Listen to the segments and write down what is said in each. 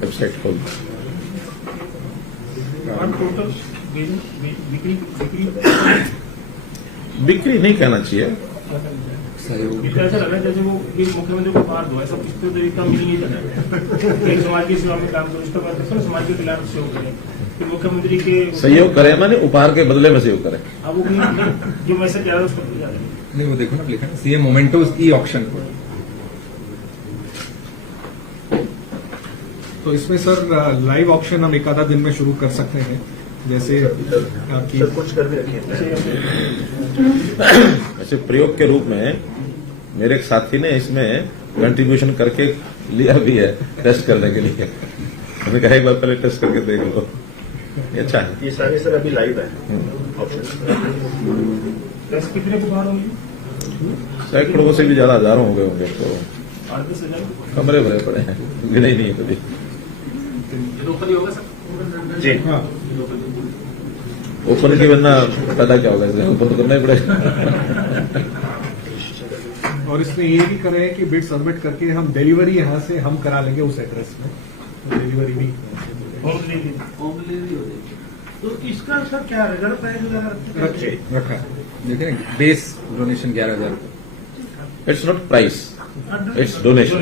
Website खोल। बिक्री नहीं कहना चाहिए, ऐसा लग रहा है जैसे वो मुख्यमंत्री को मार दो, ऐसा किस तरीका मीनिंग ही कर रहा है। एक समाज की सेवा में काम करो, उसके बाद समाज के खिलाफ सहयोग करें, फिर मुख्यमंत्री के सहयोग करें माने उपहार के बदले में सहयोग करें। अब वो जो मैसेज जा रहा है उसको जा रहा है। नहीं, वो देखो ना, लिखा है सीएम मोमेंटोज ई ऑक्शन। तो इसमें सर लाइव ऑक्शन हम एक आधा दिन में शुरू कर सकते हैं, जैसे आपकी कुछ कर भी रखिए। ऐसे प्रयोग के रूप में मेरे एक साथी ने इसमें कंट्रीब्यूशन करके लिया भी है टेस्ट करने के लिए। मैंने कहा एक बार पहले टेस्ट करके देख लो, ये अच्छा है। ये सारे सर अभी लाइव है ऑप्शन। टेस्ट कितने को बाहर होंगे? सैकड़ों से भी ज्यादा, हजारों हो गए होंगे। तो 8-10 कमरे भरे पड़े हैं, गिने ही नहीं है कभी। ऊपर ही होगा सर जी। हाँ, ओपन की वरना पता क्या होगा, इसलिए ओपन तो करना ही पड़ेगा। और इसमें ये भी करें कि बिड सबमिट करके हम डिलीवरी यहाँ से हम करा लेंगे उस एड्रेस में, तो डिलीवरी भी होम डिलीवरी हो जाएगी। तो इसका सर क्या रिजर्व प्राइस वगैरह रखा है। देखिए ना, base donation 11,000। It's not price, it's donation.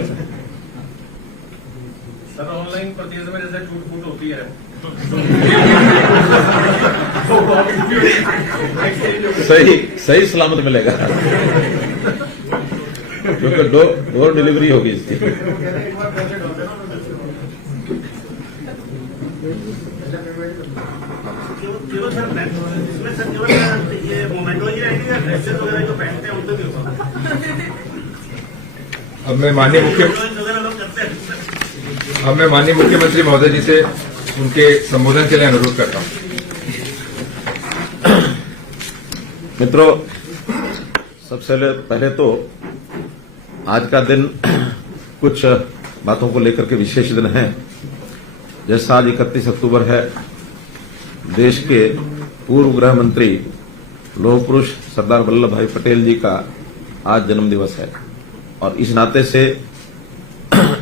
Sir online प्रतियोगिता में जैसे छूट फूट होती है सही सलामत मिलेगा, क्योंकि डोर डिलीवरी होगी इसकी। केवल सर इसमें सर केवल ये मोमेंटो ही रहेगी या ड्रेसेस वगैरह जो पहनते हैं उनको भी होगा? अब मैं माननीय मुख्यमंत्री महोदय जी से उनके संबोधन के लिए अनुरोध करता हूं। मित्रों, सबसे पहले तो आज का दिन कुछ बातों को लेकर के विशेष दिन है। जैसा आज 31 अक्टूबर है, देश के पूर्व गृह मंत्री लौह पुरुष सरदार वल्लभ भाई पटेल जी का आज जन्म दिवस है, और इस नाते से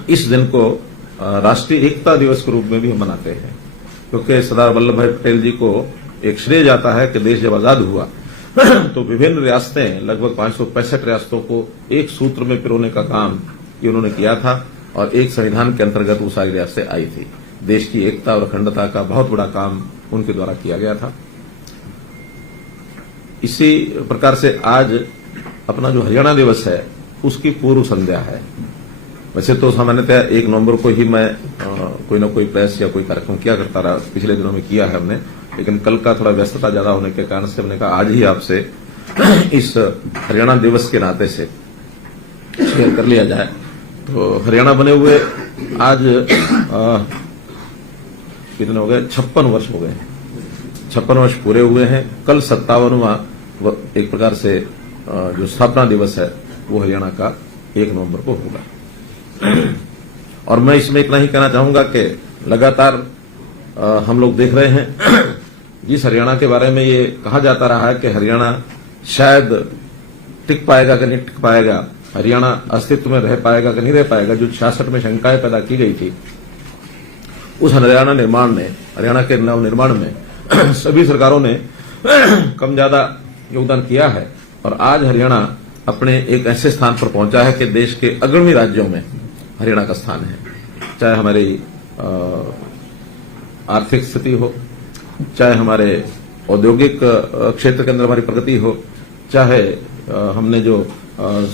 इस दिन को राष्ट्रीय एकता दिवस के रूप में भी हम मनाते हैं, क्योंकि सरदार वल्लभ भाई पटेल जी को एक श्रेय जाता है कि देश जब आजाद हुआ तो विभिन्न रियासतें, लगभग 565 रियासतों को एक सूत्र में पिरोने का काम ये उन्होंने किया था, और एक संविधान के अंतर्गत वो सारी रियासतें आई थी। देश की एकता और अखंडता का बहुत बड़ा काम उनके द्वारा किया गया था। इसी प्रकार से आज अपना जो हरियाणा दिवस है उसकी पूर्व संध्या है। वैसे तो सामान्यतः 1 नवंबर को ही मैं कोई ना कोई प्रेस या कोई कार्यक्रम किया करता रहा, पिछले दिनों में किया है हमने, लेकिन कल का थोड़ा व्यस्तता ज्यादा होने के कारण से हमने कहा आज ही आपसे इस हरियाणा दिवस के नाते से शेयर कर लिया जाए। तो हरियाणा बने हुए आज कितने हो गए, 56 वर्ष हो गए। 56 वर्ष पूरे हुए हैं। कल 57वां एक प्रकार से जो स्थापना दिवस है वो हरियाणा का 1 नवंबर को होगा। और मैं इसमें इतना ही कहना चाहूंगा कि लगातार हम लोग देख रहे हैं जिस हरियाणा के बारे में ये कहा जाता रहा है कि हरियाणा शायद टिक पाएगा कि नहीं टिक पाएगा, हरियाणा अस्तित्व में रह पाएगा कि नहीं रह पाएगा, जो 66 में शंकाएं पैदा की गई थी, उस हरियाणा निर्माण में, हरियाणा के नव निर्माण में सभी सरकारों ने कम ज्यादा योगदान किया है, और आज हरियाणा अपने एक ऐसे स्थान पर पहुंचा है कि देश के अग्रणी राज्यों में हरियाणा का स्थान है। चाहे हमारी आर्थिक स्थिति हो, चाहे हमारे औद्योगिक क्षेत्र के अंदर हमारी प्रगति हो, चाहे हमने जो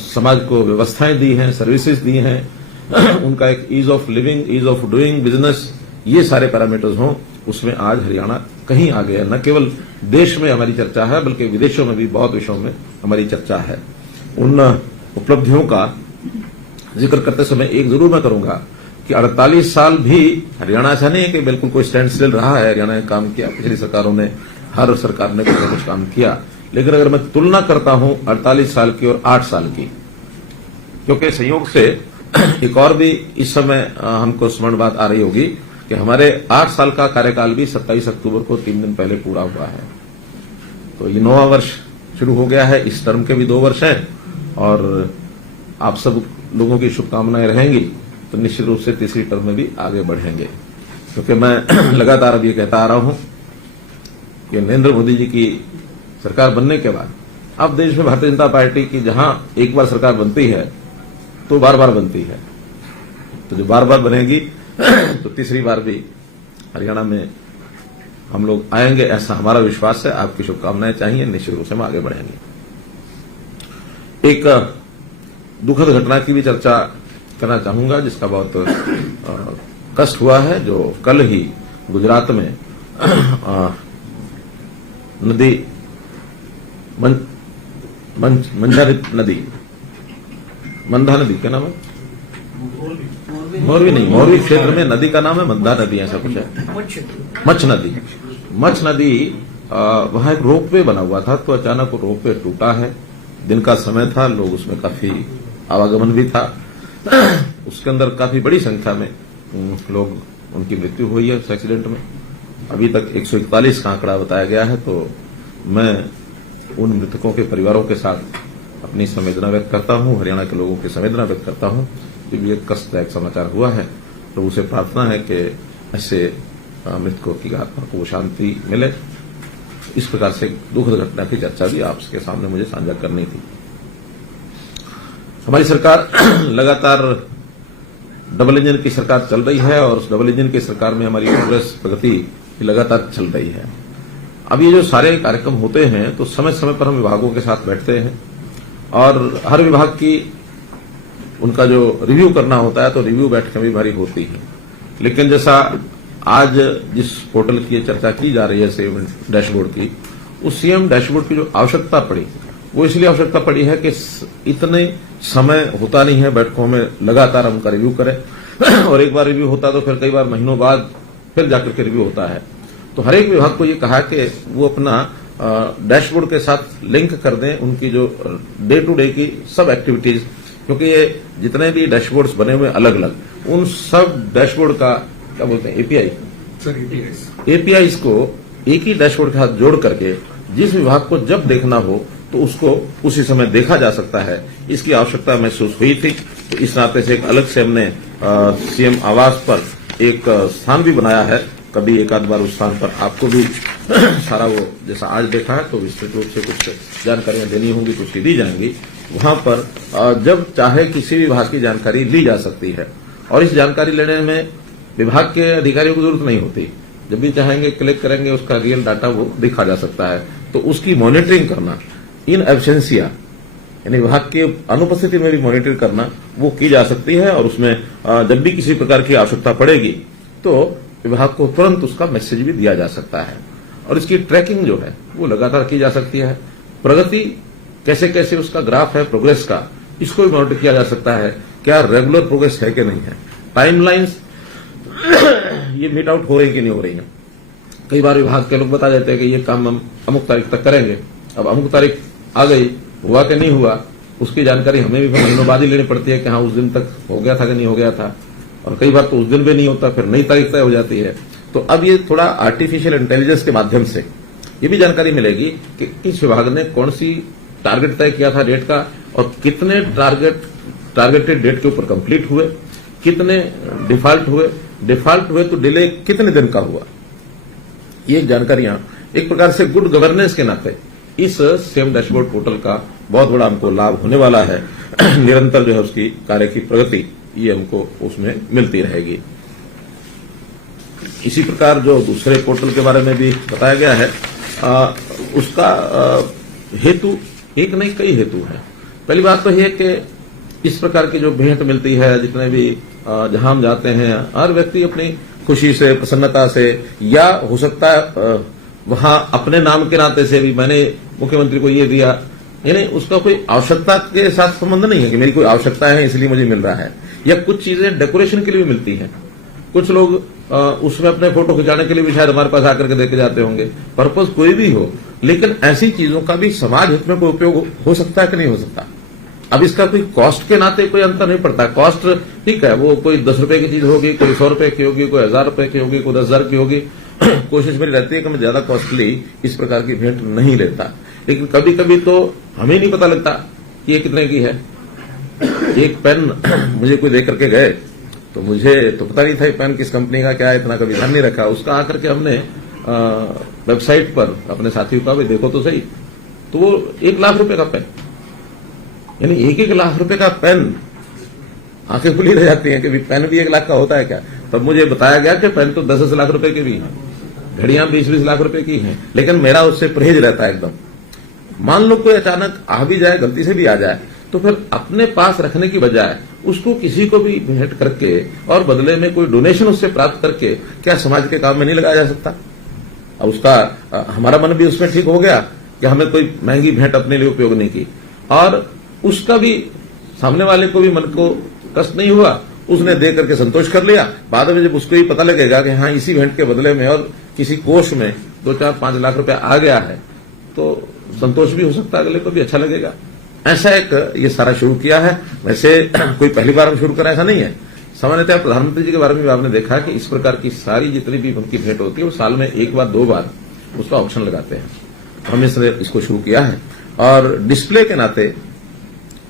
समाज को व्यवस्थाएं दी हैं, सर्विसेज दी हैं, उनका एक ease of living, ease of doing business, ये सारे पैरामीटर्स हों, उसमें आज हरियाणा कहीं आगे है। न केवल देश में हमारी चर्चा है बल्कि विदेशों में भी बहुत विषयों में हमारी चर्चा है। उन उपलब्धियों का जिक्र करते समय एक जरूर मैं करूंगा कि 48 साल भी हरियाणा ऐसा नहीं है कि बिल्कुल कोई स्टैंड स्टिल रहा है। हरियाणा ने काम किया, पिछली सरकारों ने, हर सरकार ने कुछ न कुछ काम किया, लेकिन अगर मैं तुलना करता हूं 48 साल की और 8 साल की, क्योंकि संयोग से एक और भी इस समय हमको स्मरण बात आ रही होगी कि हमारे 8 साल का कार्यकाल भी 27 अक्टूबर को 3 दिन पहले पूरा हुआ है। तो ये 9वां वर्ष शुरू हो गया है। इस टर्म के भी 2 वर्ष हैं, और आप सब लोगों की शुभकामनाएं रहेंगी तो निश्चित रूप से तीसरी टर्म में भी आगे बढ़ेंगे। क्योंकि मैं लगातार अब ये कहता आ रहा हूं कि नरेंद्र मोदी जी की सरकार बनने के बाद अब देश में भारतीय जनता पार्टी की जहां एक बार सरकार बनती है तो बार बार बनती है, तो जो बार बार बनेगी तो तीसरी बार भी हरियाणा में हम लोग आएंगे, ऐसा हमारा विश्वास है। आपकी शुभकामनाएं चाहिए, निश्चित रूप से हम आगे बढ़ेंगे। एक दुखद घटना की भी चर्चा करना चाहूंगा जिसका बहुत कष्ट हुआ है, जो कल ही गुजरात में नदी मंधा नदी क्या नाम है? मोरवी नहीं, मोरवी क्षेत्र में नदी का नाम है मंदा नदी, ऐसा कुछ है। मच्छ नदी वहां एक रोपवे बना हुआ था, तो अचानक वो रोपवे टूटा है। दिन का समय था, लोग उसमें काफी आवागमन भी था। उसके अंदर काफी बड़ी संख्या में लोग उनकी मृत्यु हुई है उस एक्सीडेंट में। अभी तक 141 का आंकड़ा बताया गया है। तो मैं उन मृतकों के परिवारों के साथ अपनी संवेदना व्यक्त करता हूं, हरियाणा के लोगों की संवेदना व्यक्त करता हूं कि ये कष्टदायक समाचार हुआ है। प्रभु से प्रार्थना है कि ऐसे मृतकों की आत्मा को शांति मिले। इस प्रकार से दुखद घटना की चर्चा भी आपके सामने मुझे साझा करनी थी। हमारी सरकार लगातार डबल इंजन की सरकार चल रही है और उस डबल इंजन की सरकार में हमारी प्रोग्रेस प्रगति लगातार चल रही है। अब ये जो सारे कार्यक्रम होते हैं तो समय समय पर हम विभागों के साथ बैठते हैं और हर विभाग की उनका जो रिव्यू करना होता है तो रिव्यू बैठकें भी हमारी होती हैं। लेकिन जैसा आज जिस पोर्टल की चर्चा की जा रही है सीएम डैशबोर्ड की, उस सीएम डैशबोर्ड की जो आवश्यकता पड़ी वो इसलिए आवश्यकता पड़ी है कि इतने समय होता नहीं है बैठकों में लगातार हम उनका रिव्यू करें और एक बार रिव्यू होता तो फिर कई बार महीनों बाद फिर जाकर के रिव्यू होता है। तो हर एक विभाग को ये कहा कि वो अपना डैशबोर्ड के साथ लिंक कर दें उनकी जो डे टू डे की सब एक्टिविटीज, क्योंकि ये जितने भी डैशबोर्ड्स बने हुए अलग अलग, उन सब डैशबोर्ड का क्या बोलते हैं एपीआई को एक ही डैशबोर्ड के साथ जोड़ करके जिस विभाग को जब देखना हो तो उसको उसी समय देखा जा सकता है। इसकी आवश्यकता महसूस हुई थी, तो इस नाते से एक अलग से हमने सीएम आवास पर एक स्थान भी बनाया है। कभी एक आध बार उस स्थान पर आपको भी सारा वो जैसा आज देखा है तो विस्तृत रूप से कुछ जानकारियां देनी होंगी, कुछ दी जाएंगी। वहां पर जब चाहे किसी विभाग की जानकारी ली जा सकती है और इस जानकारी लेने में विभाग के अधिकारियों की जरूरत नहीं होती। जब भी चाहेंगे क्लिक करेंगे, उसका रियल डाटा वो दिखा जा सकता है। तो उसकी मॉनिटरिंग करना इन एब्सेंसिया यानी विभाग की अनुपस्थिति में भी मॉनिटर करना वो की जा सकती है और उसमें जब भी किसी प्रकार की आवश्यकता पड़ेगी तो विभाग को तुरंत उसका मैसेज भी दिया जा सकता है और इसकी ट्रैकिंग जो है वो लगातार की जा सकती है। प्रगति कैसे कैसे उसका ग्राफ है प्रोग्रेस का, इसको भी मॉनिटर किया जा सकता है। क्या रेगुलर प्रोग्रेस है कि नहीं है, टाइमलाइंस ये मीट आउट हो रही कि नहीं हो रही है। कई बार विभाग के लोग बता देते हैं कि ये काम हम अमुक तारीख तक करेंगे। अब अमुक तारीख आ गई, हुआ कि नहीं हुआ उसकी जानकारी हमें भी महीनों बाद ही लेनी पड़ती है कि हाँ उस दिन तक हो गया था कि नहीं हो गया था, और कई बार तो उस दिन भी नहीं होता, फिर नई तारीख तय हो जाती है। तो अब ये थोड़ा आर्टिफिशियल इंटेलिजेंस के माध्यम से ये भी जानकारी मिलेगी कि किस विभाग ने कौन सी टारगेट तय किया था डेट का और कितने टारगेटेड डेट के ऊपर कंप्लीट हुए, कितने डिफॉल्ट हुए तो डिले कितने दिन का हुआ। ये जानकारियां एक प्रकार से गुड गवर्नेंस के नाते इस सीएम डैशबोर्ड पोर्टल का बहुत बड़ा हमको लाभ होने वाला है। निरंतर जो है उसकी कार्य की प्रगति ये हमको उसमें मिलती रहेगी। इसी प्रकार जो दूसरे पोर्टल के बारे में भी बताया गया है उसका हेतु एक नहीं कई हेतु है। पहली बात तो ये कि इस प्रकार की जो भेंट मिलती है, जितने भी जहां हम जाते हैं हर व्यक्ति अपनी खुशी से प्रसन्नता से या हो सकता है वहां अपने नाम के नाते से भी मैंने मुख्यमंत्री को ये दिया, यानी उसका कोई आवश्यकता के साथ संबंध नहीं है कि मेरी कोई आवश्यकता है इसलिए मुझे मिल रहा है। या कुछ चीजें डेकोरेशन के लिए भी मिलती हैं, कुछ लोग उसमें अपने फोटो खिंचाने के लिए भी शायद हमारे पास आकर के देके जाते होंगे। पर्पज कोई भी हो, लेकिन ऐसी चीजों का भी समाज हित में कोई उपयोग हो सकता है कि नहीं हो सकता। अब इसका कोई कॉस्ट के नाते कोई अंतर नहीं पड़ता। कॉस्ट ठीक है, वो कोई 10 रुपए की चीज होगी, कोई 100 रुपए की होगी, कोई 1000 रुपए की होगी, कोई 10,000 की होगी। कोशिश मेरी रहती है कि मैं ज्यादा कॉस्टली इस प्रकार की भेंट नहीं लेता, लेकिन कभी कभी तो हमें नहीं पता लगता कि ये कितने की है। एक पेन मुझे कोई दे करके गए तो मुझे तो पता नहीं था पेन किस कंपनी का क्या है, इतना कभी ध्यान नहीं रखा। उसका आकर के हमने वेबसाइट पर अपने साथियों का भी देखो तो सही, तो वो 1 लाख रुपए का पेन, यानी 1-1 लाख रुपए का पेन, आंखें खुली रह जाती हैं कि पेन भी 1 लाख का होता है क्या। तब मुझे बताया गया कि पेन तो 10-10 लाख रुपए के भी हैं, घड़ियां 20-20 लाख रुपए की हैं, लेकिन मेरा उससे परहेज रहता है एकदम। मान लो कोई अचानक आ भी जाए, गलती से भी आ जाए, तो फिर अपने पास रखने की बजाय उसको किसी को भी भेंट करके और बदले में कोई डोनेशन उससे प्राप्त करके क्या समाज के काम में नहीं लगाया जा सकता। अब उसका हमारा मन भी उसमें ठीक हो गया कि हमने कोई महंगी भेंट अपने लिए उपयोग नहीं की, और उसका भी, सामने वाले को भी मन को कष्ट नहीं हुआ, उसने दे करके संतोष कर लिया। बाद में जब उसको ही पता लगेगा कि हाँ इसी भेंट के बदले में और किसी कोष में 2-4-5 लाख रुपया आ गया है, तो संतोष भी हो सकता है, अगले को भी अच्छा लगेगा। ऐसा एक ये सारा शुरू किया है। वैसे कोई पहली बार हम शुरू करा ऐसा नहीं है। सामान्यतः प्रधानमंत्री जी के बारे में भी आपने देखा कि इस प्रकार की सारी जितनी भी उनकी भेंट होती है वो साल में 1 बार 2 बार उसका ऑप्शन लगाते हैं। हमने इसको शुरू किया है, और डिस्प्ले के नाते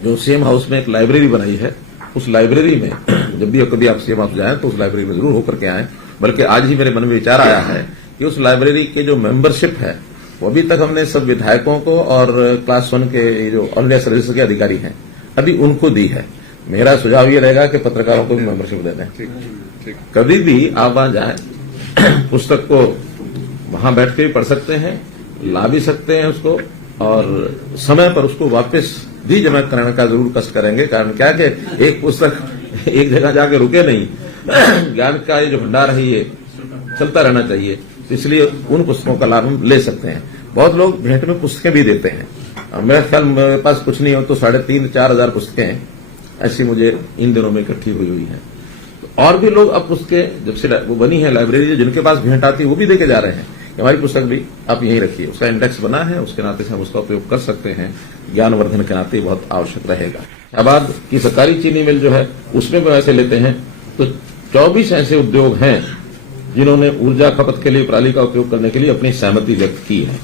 जो सीएम हाउस में एक लाइब्रेरी बनाई है, उस लाइब्रेरी में जब भी कभी आप सीएम हाउस जाएं तो उस लाइब्रेरी में जरूर होकर के आएं। बल्कि आज ही मेरे मन में विचार आया है कि उस लाइब्रेरी के जो मेंबरशिप है वो अभी तक हमने सब विधायकों को और क्लास 1 के जो ऑल इंडिया सर्विस के अधिकारी हैं अभी उनको दी है। मेरा सुझाव ये रहेगा कि पत्रकारों को भी मेंबरशिप दे दें। कभी भी आप वहां जाए पुस्तक को वहां बैठ के भी पढ़ सकते हैं, ला भी सकते हैं उसको, और समय पर उसको वापस भी जमा कराने का जरूर कष्ट करेंगे। कारण क्या है कि एक पुस्तक एक जगह जाके रुके नहीं, ज्ञान का ये जो भंडार है ये चलता रहना चाहिए, तो इसलिए उन पुस्तकों का लाभ हम ले सकते हैं। बहुत लोग भेंट में पुस्तकें भी देते हैं। मेरा ख्याल मेरे पास कुछ नहीं हो तो 3,500-4 हजार पुस्तकें ऐसी मुझे इन दिनों में इकट्ठी हुई है। और भी लोग अब पुस्तकें जब से वो बनी है लाइब्रेरी, जिनके पास भेंट आती है वो भी देके जा रहे हैं। हमारी पुस्तक भी आप यहीं रखिए, उसका इंडेक्स बना है, उसके नाते से हम उसका उपयोग कर सकते हैं। ज्ञानवर्धन के नाते बहुत आवश्यक रहेगा। शाहबाद की सरकारी चीनी मिल जो है उसमें भी ऐसे लेते हैं तो 24 ऐसे उद्योग हैं जिन्होंने ऊर्जा खपत के लिए पराली का उपयोग करने के लिए अपनी सहमति व्यक्त की है।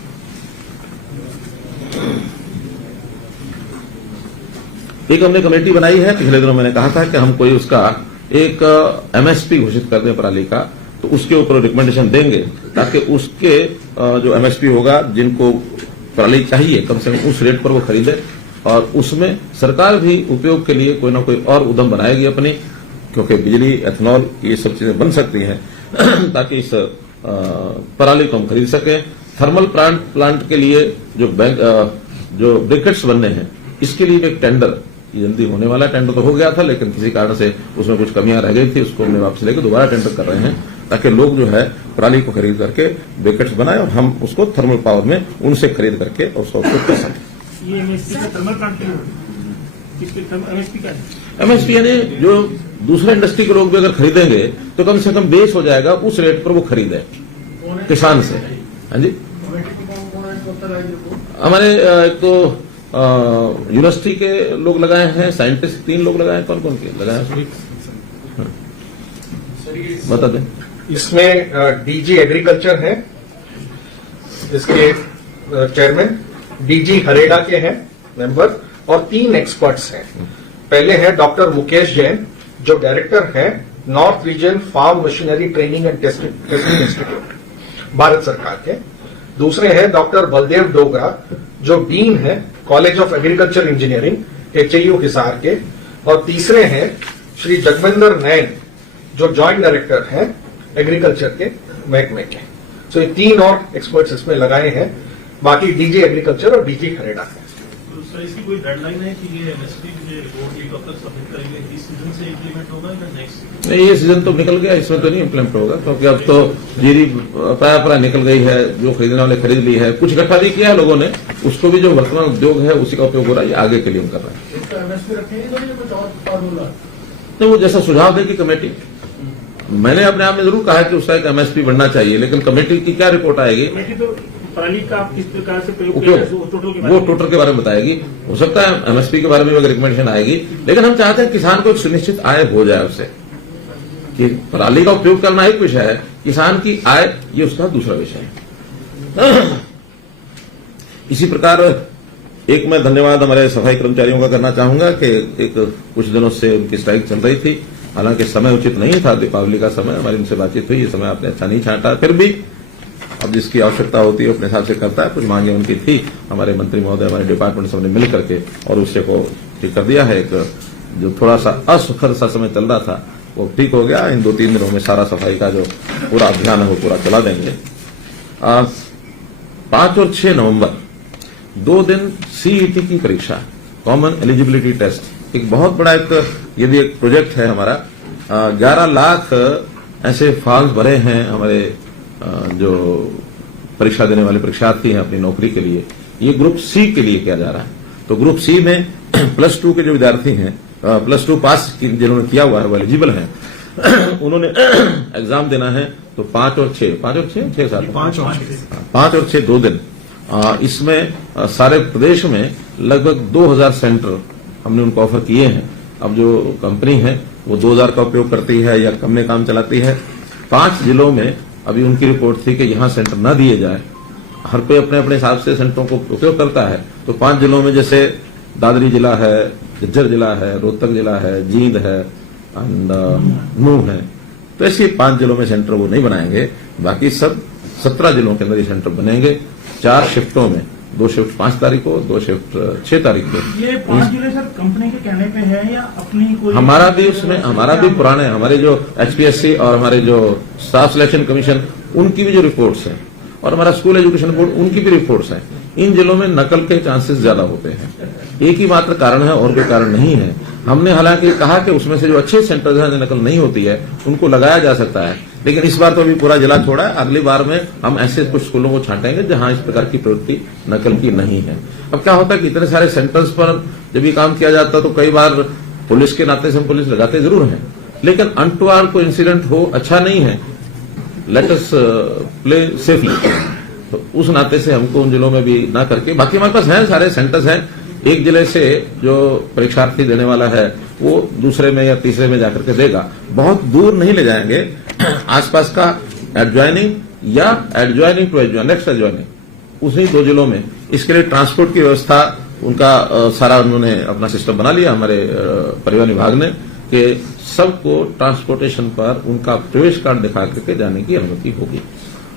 एक हमने कमेटी बनाई है, पिछले दिनों मैंने कहा था कि हम कोई उसका एक एमएसपी घोषित कर दें पराली का, तो उसके ऊपर रिकमेंडेशन देंगे ताकि उसके जो एमएसपी होगा, जिनको पराली चाहिए कम से कम उस रेट पर वो खरीदे, और उसमें सरकार भी उपयोग के लिए कोई ना कोई और उद्यम बनाएगी अपनी, क्योंकि बिजली, एथेनॉल ये सब चीजें बन सकती हैं ताकि इस पराली को हम खरीद सके। थर्मल प्लांट के लिए जो ब्रिकेट्स बनने हैं, इसके लिए एक टेंडर जल्दी होने वाला, टेंडर तो हो गया था लेकिन किसी कारण से उसमें कुछ कमियां रह गई थी, उसको हमने वापस लेकर दोबारा टेंडर कर रहे हैं ताकि लोग जो है पराली को खरीद करके ब्रिकेट्स बनाए और हम उसको थर्मल पावर में उनसे खरीद करके और उसका उपयोग कर सकें। ये एमएसपी का थर्मल प्लांट के लिए एमएसपी का है। एमएसपी यानी जो दूसरे इंडस्ट्री के लोग भी अगर खरीदेंगे तो कम से कम बेस हो जाएगा, उस रेट पर वो खरीदे किसान से। हाँ जी, हमारे एक तो यूनिवर्सिटी के लोग लगाए हैं, साइंटिस्ट 3 लोग लगाए हैं। कौन कौन के लगाए हैं बता दें। इसमें डीजी एग्रीकल्चर है, इसके चेयरमैन डीजी हरेडा के हैं मेंबर, और 3 एक्सपर्ट्स हैं। पहले है डॉक्टर मुकेश जैन जो डायरेक्टर है north region farm machinery training and testing institute Bharat सरकार के। दूसरे हैं डॉक्टर बलदेव डोगरा जो डीन है college of agriculture engineering HU Hisar के। और तीसरे हैं श्री जगविंदर नैन जो ज्वाइंट डायरेक्टर हैं एग्रीकल्चर के महकमे के। तो ये 3 और एक्सपर्ट्स इसमें लगाए हैं, बाकी डीजी एग्रीकल्चर और डीजी खरेड़ा है। तो सर इसकी कोई डेडलाइन है कि ये एमएसपी जो रिपोर्ट ये कब तक सबमिट करेंगे? इस सीजन से इम्प्लीमेंट होगा या नेक्स्ट? नहीं, ये सीजन तो निकल गया, इसमें तो नहीं इम्प्लीमेंट होगा क्योंकि अब तो जीरी प्राय निकल गई है, जो खरीदने वाले खरीद ली है, कुछ इकट्ठा भी किया है लोगों ने, उसको भी जो वर्तमान उद्योग है उसी का उपयोग हो रहा है, ये आगे के लिए हम कर रहे हैं। तो वो जैसा सुझाव देगी कमेटी, मैंने अपने आप में जरूर कहा कि उसका एक एमएसपी बनना चाहिए, लेकिन कमेटी की क्या रिपोर्ट आएगी, कमेटी तो पराली का किस प्रकार से प्रयोग उपयोग वो टोटल के बारे में बताएगी। हो सकता है एमएसपी के बारे में अगर रिकमेंडेशन आएगी, लेकिन हम चाहते हैं किसान को एक सुनिश्चित आय हो जाए उससे, कि पराली का उपयोग करना एक विषय है, किसान की आय ये उसका दूसरा विषय है। इसी प्रकार एक मैं धन्यवाद हमारे सफाई कर्मचारियों का करना चाहूंगा कि एक कुछ दिनों से उनकी स्ट्राइक चल रही थी, हालांकि समय उचित नहीं था, दीपावली का समय, हमारी उनसे बातचीत हुई, ये समय आपने अच्छा नहीं छांटा, फिर भी अब जिसकी आवश्यकता होती है अपने हिसाब से करता है। कुछ मांगे उनकी थी, हमारे मंत्री महोदय, हमारे डिपार्टमेंट सबने मिल करके और उससे को ठीक कर दिया है। एक जो थोड़ा सा असुखद सा समय चल रहा था वो ठीक हो गया। इन 2-3 दिनों में सारा सफाई का जो पूरा अभियान है वो पूरा चला देंगे। 5 और 6 नवंबर 2 दिन सीईटी की परीक्षा, कॉमन एलिजिबिलिटी टेस्ट, एक बहुत बड़ा ये भी एक प्रोजेक्ट है हमारा। 11 लाख ऐसे फॉर्म्स भरे हैं हमारे जो परीक्षा देने वाले परीक्षार्थी हैं अपनी नौकरी के लिए। ये ग्रुप सी के लिए किया जा रहा है। तो ग्रुप सी में +2 के जो विद्यार्थी हैं, +2 पास जिन्होंने किया हुआ है वो एलिजिबल हैं, उन्होंने एग्जाम देना है। तो 5 और 6 5 और 6 2 दिन। इसमें सारे प्रदेश में लगभग 2000 सेंटर हमने उनको ऑफर किए हैं। अब जो कंपनी है वो 2000 का उपयोग करती है या कम में काम चलाती है। 5 जिलों में अभी उनकी रिपोर्ट थी कि यहां सेंटर न दिए जाए, हर कोई अपने अपने हिसाब से सेंटरों को उपयोग करता है। तो 5 जिलों में जैसे दादरी जिला है, झज्जर जिला है, रोहतक जिला है, जींद है एंड नूह है। तो ऐसे 5 जिलों में सेंटर वो नहीं बनाएंगे, बाकी सब 17 जिलों के अंदर ये सेंटर बनेंगे 4 शिफ्टों में, 2 शिफ्ट 5 तारीख को, 2 शिफ्ट 6 तारीख को। ये 5 जिले सर कंपनी के कहने पे है या अपनी कोई? हमारा भी उसमें, हमारा भी पुराने, हमारे जो HPSC और हमारे जो स्टाफ सिलेक्शन कमीशन उनकी भी जो रिपोर्ट्स हैं और हमारा स्कूल एजुकेशन बोर्ड उनकी भी रिपोर्ट्स हैं। इन जिलों में नकल के चांसेस ज्यादा होते हैं। एक ही मात्र कारण है और कोई कारण नहीं है। हमने हालांकि कहा कि उसमें से जो अच्छे सेंटर्स हैं, जो नकल नहीं होती है, उनको लगाया जा सकता है, लेकिन इस बार तो अभी पूरा जिला छोड़ा है। अगली बार में हम ऐसे कुछ स्कूलों को छांटेंगे जहां इस प्रकार की प्रवृत्ति नकल की नहीं है। अब क्या होता है कि इतने सारे सेंटर्स पर जब ये काम किया जाता है तो कई बार पुलिस के नाते से हम पुलिस लगाते जरूर हैं, लेकिन अनटुवर्ड कोई इंसिडेंट हो अच्छा नहीं है। Let us play safely. तो उस नाते से हमको उन जिलों में भी ना करके, बाकी हमारे पास हैं सारे सेंटर्स हैं। एक जिले से जो परीक्षार्थी देने वाला है वो दूसरे में या तीसरे में जाकर के देगा, बहुत दूर नहीं ले जाएंगे। आसपास का एडजॉइनिंग या adjoining to adjoin, next adjoining, उसी 2 जिलों में। इसके लिए ट्रांसपोर्ट की व्यवस्था उनका सारा उन्होंने अपना सिस्टम बना लिया हमारे परिवहन विभाग ने, कि सबको ट्रांसपोर्टेशन पर उनका प्रवेश कार्ड दिखा करके जाने की अनुमति होगी।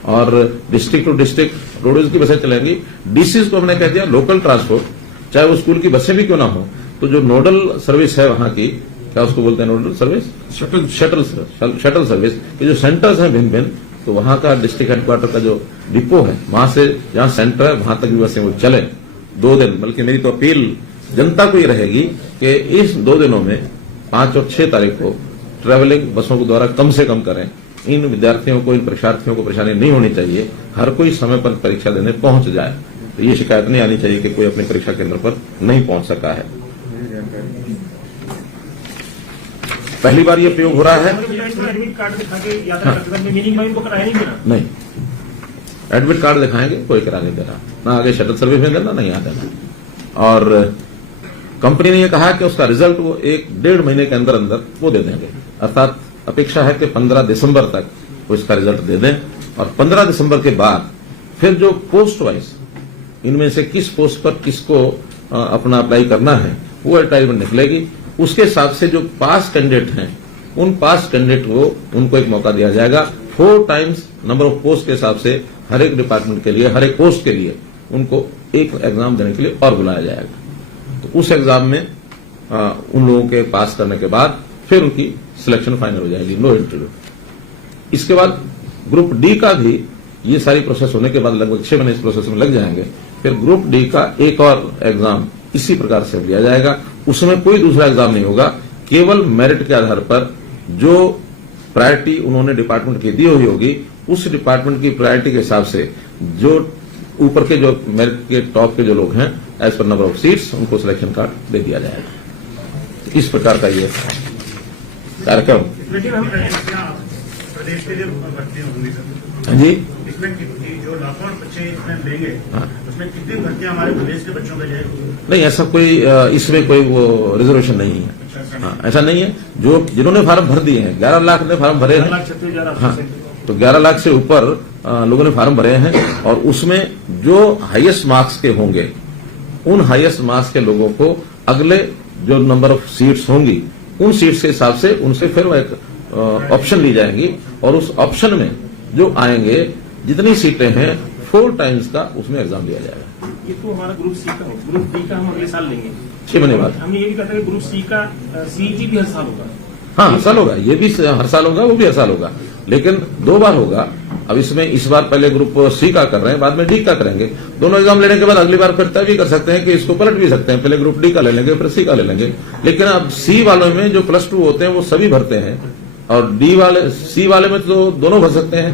और डिस्ट्रिक्ट टू डिस्ट्रिक्ट रोडवेज की बसें चलेंगी। डीसीज को हमने कह दिया लोकल ट्रांसपोर्ट, चाहे वो स्कूल की बसें भी क्यों ना हो, तो जो नोडल सर्विस है वहां की, क्या उसको बोलते हैं नोडल सर्विस, शटल सर्विस, ये जो सेंटर्स हैं भिन्न भिन्न, तो वहां का डिस्ट्रिक्ट हेडक्वार्टर का जो डिपो है, वहां से जहां सेंटर है वहां तक भी बसें वो चले 2 दिन। बल्कि मेरी तो अपील जनता को ये रहेगी कि इस 2 दिनों में 5 और 6 तारीख को ट्रेवलिंग बसों के द्वारा कम से कम करें। इन विद्यार्थियों को, इन परीक्षार्थियों को परेशानी नहीं होनी चाहिए, हर कोई समय पर परीक्षा देने पहुंच जाए। तो ये शिकायत नहीं आनी चाहिए कि कोई अपनी परीक्षा केंद्र पर नहीं पहुंच सका है। पहली बार ये प्रयोग हो रहा है। एडमिट कार्ड दिखा के यात्रा करते समय मीनिंग में इनको कराया नहीं देना? नहीं, एडमिट कार्ड दिखाएंगे, कोई करा नहीं देना, ना आगे शटल सर्विस में देना, नहीं आ देना। और कंपनी ने यह कहा कि उसका रिजल्ट वो 1-1.5 महीने के अंदर अंदर वो दे देंगे। अर्थात अपेक्षा है कि 15 दिसंबर तक वो इसका रिजल्ट दे दें, और 15 दिसंबर के बाद फिर जो पोस्ट वाइज इनमें से किस पोस्ट पर किसको अपना अप्लाई करना है वो एडवर्टाइजमेंट निकलेगी। उसके हिसाब से जो पास कैंडिडेट हैं उन पास कैंडिडेट को उनको एक मौका दिया जाएगा। 4 टाइम्स नंबर ऑफ पोस्ट के हिसाब से हर एक डिपार्टमेंट के लिए, हर एक पोस्ट के लिए उनको एक एग्जाम देने के लिए और बुलाया जाएगा। तो उस एग्जाम में उन लोगों के पास करने के बाद फिर उनकी सिलेक्शन फाइनल हो जाएगी, नो इंटरव्यू। इसके बाद ग्रुप डी का भी ये सारी प्रोसेस होने के बाद लगभग 6 महीने इस प्रोसेस में लग जाएंगे। फिर ग्रुप डी का एक और एग्जाम इसी प्रकार से लिया जाएगा। उसमें कोई दूसरा एग्जाम नहीं होगा, केवल मेरिट के आधार पर जो प्रायोरिटी उन्होंने डिपार्टमेंट की दी हुई होगी, उस डिपार्टमेंट की प्रायोरिटी के हिसाब से जो ऊपर के जो मेरिट के टॉप के जो लोग हैं, as per number of seats, उनको सिलेक्शन कार्ड दे दिया जाएगा। इस प्रकार का ये कार्यक्रम। प्रदेश के लिए भर्ती होंगी हाँ जी, इसमें जो लाखों बच्चे इसमें लेंगे, उसमें कितनी भर्तियां हमारे प्रदेश के बच्चों के लिए? नहीं, ऐसा कोई इसमें कोई वो रिजर्वेशन नहीं है। हाँ, ऐसा नहीं है। जो जिन्होंने फार्म भर दिए हैं, 11 लाख ने फार्म भरे हैं। हाँ, तो 11 लाख से ऊपर लोगों ने फार्म भरे हैं, और उसमें जो हाईएस्ट मार्क्स के होंगे, उन हाईएस्ट मार्क्स के लोगों को अगले जो नंबर ऑफ सीट्स होंगी उन सीट्स के हिसाब से उनसे फिर वो एक ऑप्शन ली जाएंगी और उस ऑप्शन में जो आएंगे जितनी सीटें हैं 4 टाइम्स का उसमें एग्जाम दिया जाएगा। ये तो हमारा ग्रुप सी का है, ग्रुप डी का हम अगले साल लेंगे। 6 महीने बाद। हमने ये भी कहा था कि ग्रुप सी का सीईटी भी हर साल होगा। हाँ, हर साल होगा, ये भी हर साल होगा, वो भी हर साल होगा, लेकिन 2 बार होगा। अब इसमें इस बार पहले ग्रुप सी का कर रहे हैं, बाद में डी का करेंगे। दोनों एग्जाम लेने के बाद अगली बार फिर तय भी कर सकते हैं कि इसको पलट भी सकते हैं, पहले ग्रुप डी का ले लेंगे फिर सी का ले लेंगे। लेकिन अब सी वालों में जो +2 होते हैं वो सभी भरते हैं और सी वाले में तो दोनों भर सकते हैं,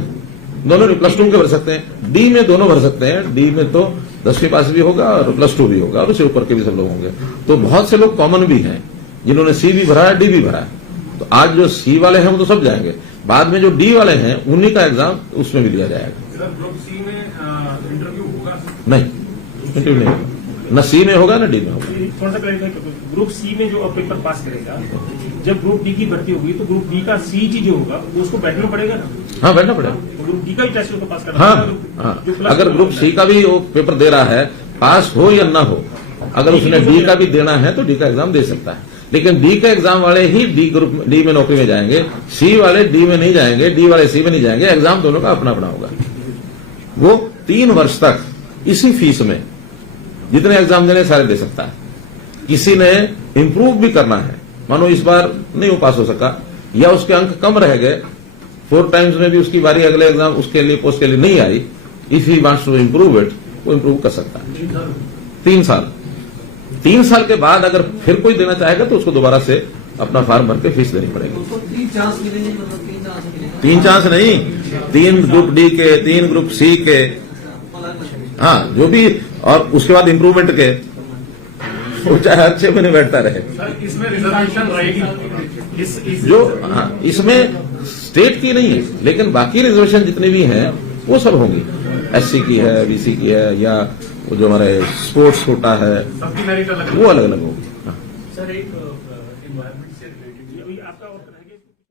दोनों +2 के भर सकते हैं। डी में दोनों भर सकते हैं, डी में तो 10वीं पास भी होगा और +2 भी होगा और उससे ऊपर के भी सब लोग होंगे। तो बहुत से लोग कॉमन भी हैं जिन्होंने सी भी भरा है, डी भी भरा है। तो आज जो सी वाले हैं वो तो सब जाएंगे, बाद में जो डी वाले हैं उन्हीं का एग्जाम उसमें भी लिया जाएगा। सर ग्रुप सी में इंटरव्यू होगा? नहीं, इंटरव्यू नहीं होगा, न सी में होगा न डी में होगा। थोड़ा सा क्लैरिफाई करो, ग्रुप सी में जो अब पेपर पास करेगा, जब ग्रुप डी की भर्ती होगी तो ग्रुप डी का सीईटी जो होगा वो उसको बैठना पड़ेगा ना? हाँ, बैठना पड़ेगा। तो ग्रुप डी का ही टेस्ट उसको पास करना हाँ, पड़ेगा। हाँ। जो अगर ग्रुप सी का भी वो पेपर दे रहा है, पास हो या ना हो, अगर उसने डी का भी देना है तो डी का एग्जाम दे सकता है। लेकिन डी का एग्जाम वाले ही डी में नौकरी में जाएंगे, सी वाले डी में नहीं जाएंगे, डी वाले सी में नहीं जाएंगे। एग्जाम दोनों का अपना अपना होगा। वो 3 वर्ष तक इसी फीस में जितने एग्जाम देने सारे दे सकता है। किसी ने इंप्रूव भी करना है, मानो इस बार नहीं वो पास हो सका या उसके अंक कम रह गए, 4 टाइम्स में भी उसकी बारी अगले एग्जाम उसके लिए पोस्ट के लिए नहीं आई, if he wants to improve it, वो इम्प्रूव कर सकता है। 3 साल 3 साल के बाद अगर फिर कोई देना चाहेगा तो उसको दोबारा से अपना फॉर्म भर के फीस देनी पड़ेगी। 3 चांस मिलेंगे, मतलब 3 चांस मिलेंगे। 3 चांस नहीं, 3 ग्रुप डी के, 3 ग्रुप सी के, हाँ जो भी, और उसके बाद इम्प्रूवमेंट के, वो चाहे अच्छे महीने बैठता रहे। इसमें रिजर्वेशन रहेगी? जो हाँ, इसमें स्टेट की नहीं है, लेकिन बाकी रिजर्वेशन जितने भी हैं वो सब होंगी। SC की है, BC की है, या वो जो हमारे स्पोर्ट्स कोटा है, सबकी मेरिट अलग वो अलग अलग होगी। हाँ। सर एक एनवायरमेंट से रिलेटेड अभी आपका और